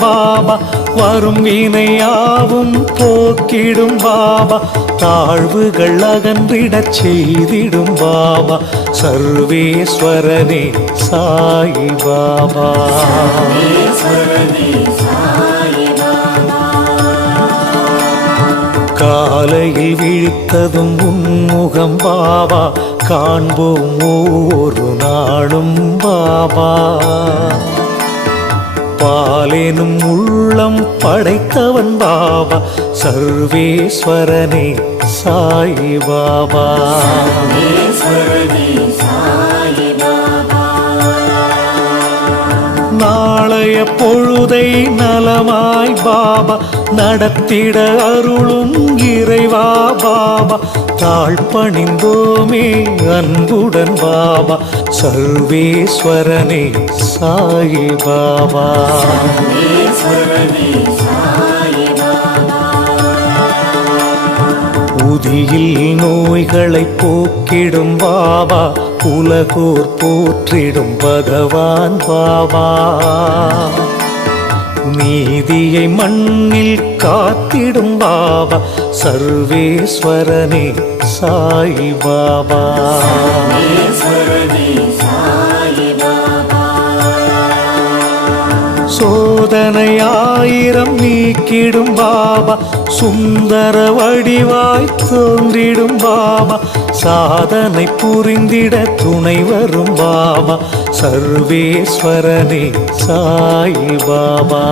பாபா, வரும் வினையாவும் போக்கிடும் பாபா, தாழ்வுகள் அகன்றிடச் செய்திடும் பாபா, சர்வேஸ்வரனே சாயி பாபா. காலையில் விழித்ததும் உன்முகம் பாபா, காண்போம் ஒவ்வொரு நாளும் பாபா. பாலேனும் உள்ளம் படைத்தவன் பாபா, சர்வேஸ்வரனே சாயி பாபா. நாளைய பொழுதை நலமாய் பாபா நடத்திட அருளும் இறைவா பாபா, தாழ்பணிந்தோமே அன்புடன் பாபா, சர்வேஸ்வரனே சாயி பாபா. உதியில் நோய்களை போக்கிடும் பாபா, உலகோர் போற்றிடும் பகவான் பாபா, நீதியை மண்ணில் காத்திடும் பாபா, சர்வேஸ்வரனே சாயி பாபா. சோதனையாயிரம் நீக்கிடும் பாபா, சுந்தர வடிவாய் தோன்றிடும் பாபா, சாதனை புரிந்திட துணை வரும் பாபா, சர்வேஸ்வரனே சாயி பாபா.